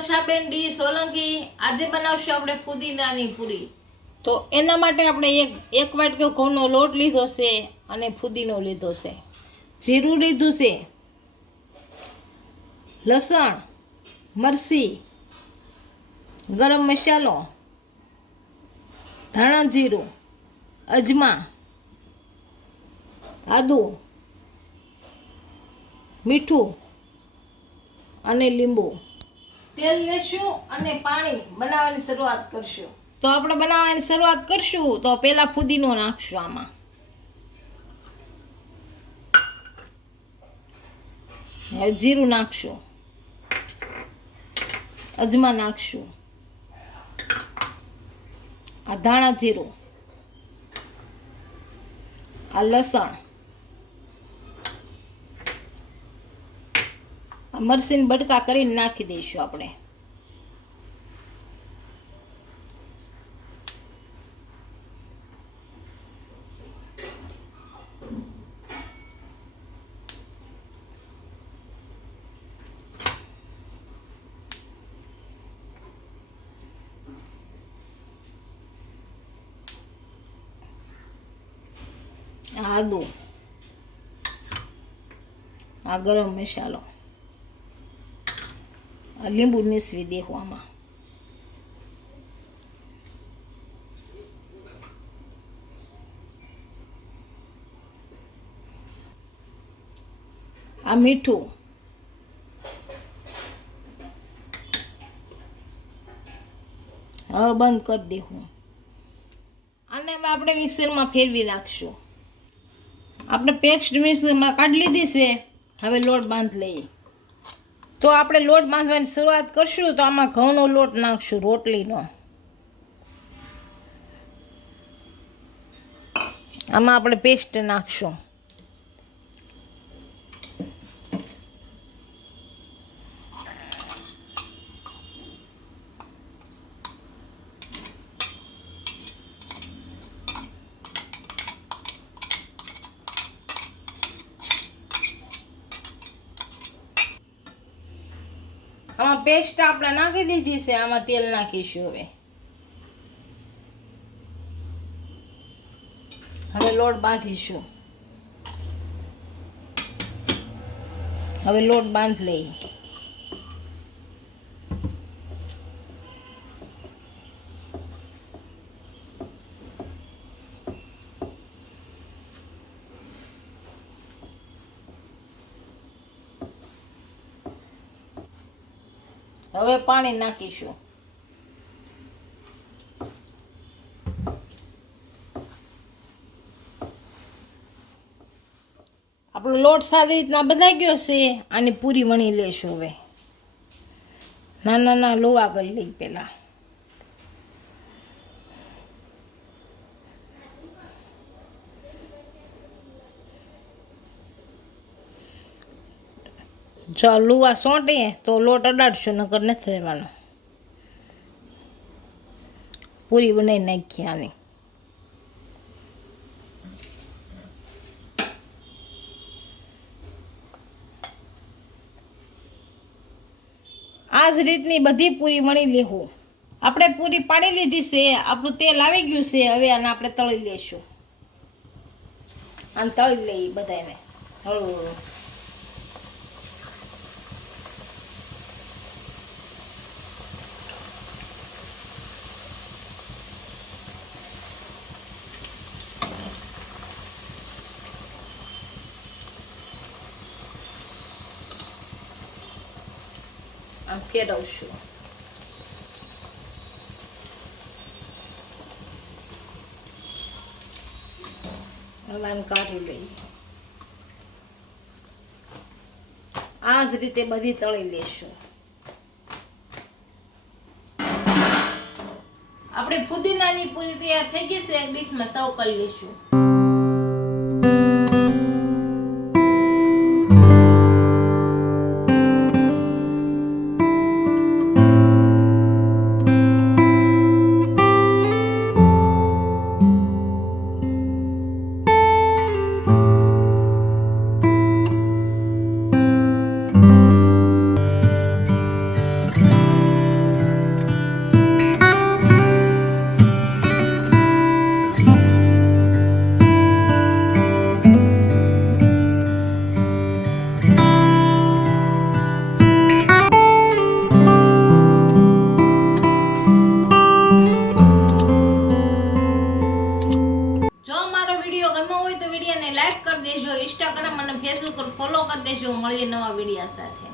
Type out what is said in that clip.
રક્ષાબેન D Solanki આજે બનાવશું આપણે ફુદીનાની પૂરી। તો એના માટે આપણે એક વાટકો ઘઉંનો લોટ લીધો છે અને ફુદીનો લીધો છે, જીરું લીધું છે, લસણ, મરચી, ગરમ મસાલો, ધાણા જીરું, અજમા, આદુ, મીઠું અને લીંબુ। તેલ લેશું અને પાણી બનાવવાની શરૂઆત કરશું। તો આપણે બનાવવાની શરૂઆત કરશું તો પહેલા ફુદીનો નાખશું આમાં, હવે જીરું નાખશું, અજમા નાખશું, આ ધાણા જીરું, આ લસણ, આ મરચીને બટકા કરીને નાખી દઈશું આપણે। આદુ, આ ગરમ મસાલો, આ લીંબુ નીસવી દેવું આમાં, આ મીઠું, હવે બંધ કરી દેવું। આને હવે આપણે મિક્સરમાં ફેરવી નાખશું। આપણે પેસ્ટ મિક્સરમાં કાઢી લીધી છે, હવે લોટ બાંધી લઈએ। તો આપણે લોટ બાંધવાની શરૂઆત કરશું તો આમાં ઘઉંનો લોટ નાખશું, રોટલીનો, આમાં આપણે પેસ્ટ નાખશું, આમાં પેસ્ટ આપણે નાખી દીધી છે, આમાં તેલ નાખીશું। હવે લોટ બાંધીશું। હવે લોટ બાંધી લઈએ। હવે પાણી નાખીશું। આપણો લોટ સારી રીતના બંધાઈ ગયો છે, આની પૂરી વણી લેશું। હવે નાના લોવા કરી લઈ પહેલા, જો લુવા સોંટે તો લોટ અડાડશું, નકર નથી રહેવાનો। પૂરી બનાવી નાખીએ આની। આ જ રીતની બધી પૂરી વણી લેવું। આપણે પૂરી પાડી લીધી છે, આપણું તેલ આવી ગયું છે, હવે આને આપણે તળી લઈશું। આને તળી લઈએ બધાને હળવું હળવું। આમ ફેરવશું। હવે આને કાઢી લઈએ। આ જ રીતે બધી તળી લેશું। આપણે ફુદીનાની પૂરી તૈયાર થઈ ગઈ છે, એક ડીશમાં સર્વ કરી લઈશું। મળીએ નવા વિડીયા સાથે.